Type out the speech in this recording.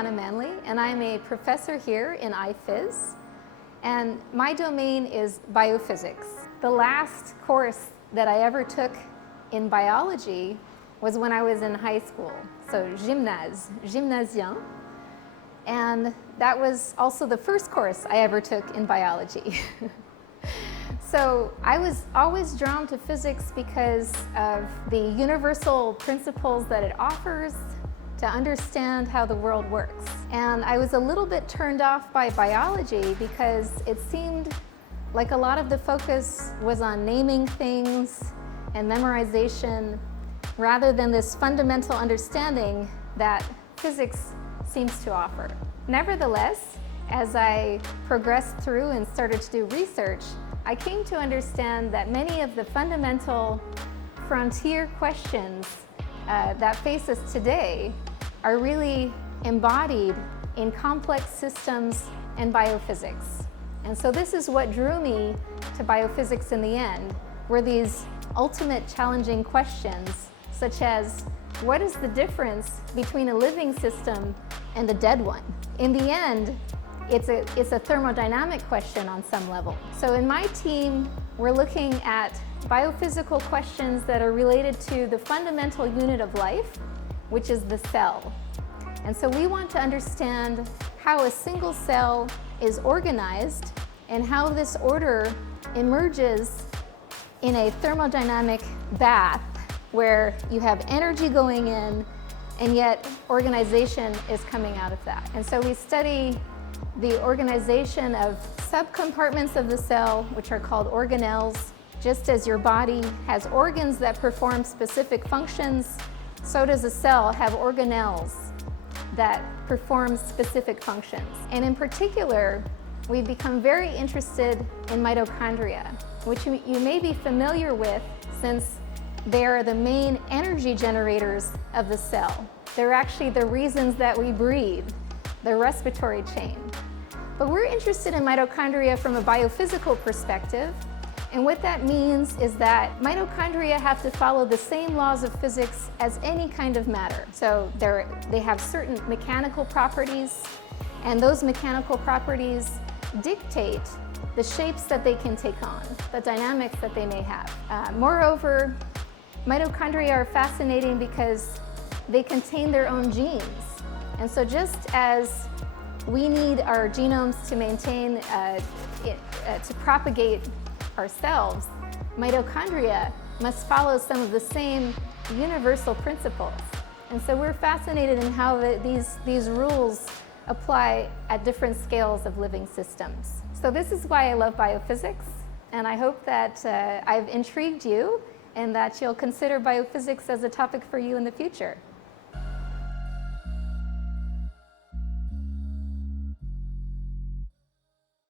Suliana Manley, and I'm a professor here in iPhys, and my domain is biophysics. The last course that I ever took in biology was when I was in high school, so gymnasien, and that was also the first course I ever took in biology. So I was always drawn to physics because of the universal principles that it offers to understand how the world works. And I was a little bit turned off by biology because it seemed like a lot of the focus was on naming things and memorization rather than this fundamental understanding that physics seems to offer. Nevertheless, as I progressed through and started to do research, I came to understand that many of the fundamental frontier questions that face us today are really embodied in complex systems and biophysics. And so this is what drew me to biophysics in the end, were these ultimate challenging questions, such as, what is the difference between a living system and a dead one? In the end, it's a thermodynamic question on some level. So in my team, we're looking at biophysical questions that are related to the fundamental unit of life, which is the cell. And so we want to understand how a single cell is organized and how this order emerges in a thermodynamic bath where you have energy going in and yet organization is coming out of that. And so we study the organization of subcompartments of the cell, which are called organelles. Just as your body has organs that perform specific functions, so does a cell have organelles that perform specific functions. And in particular, we've become very interested in mitochondria, which you may be familiar with since they are the main energy generators of the cell. They're actually the reasons that we breathe, the respiratory chain. But we're interested in mitochondria from a biophysical perspective, and what that means is that mitochondria have to follow the same laws of physics as any kind of matter. So they have certain mechanical properties, and those mechanical properties dictate the shapes that they can take on, the dynamics that they may have. Moreover, mitochondria are fascinating because they contain their own genes. And so just as we need our genomes to maintain, to propagate ourselves, mitochondria must follow some of the same universal principles. And so we're fascinated in how these rules apply at different scales of living systems. So this is why I love biophysics, and I hope that I've intrigued you and that you'll consider biophysics as a topic for you in the future.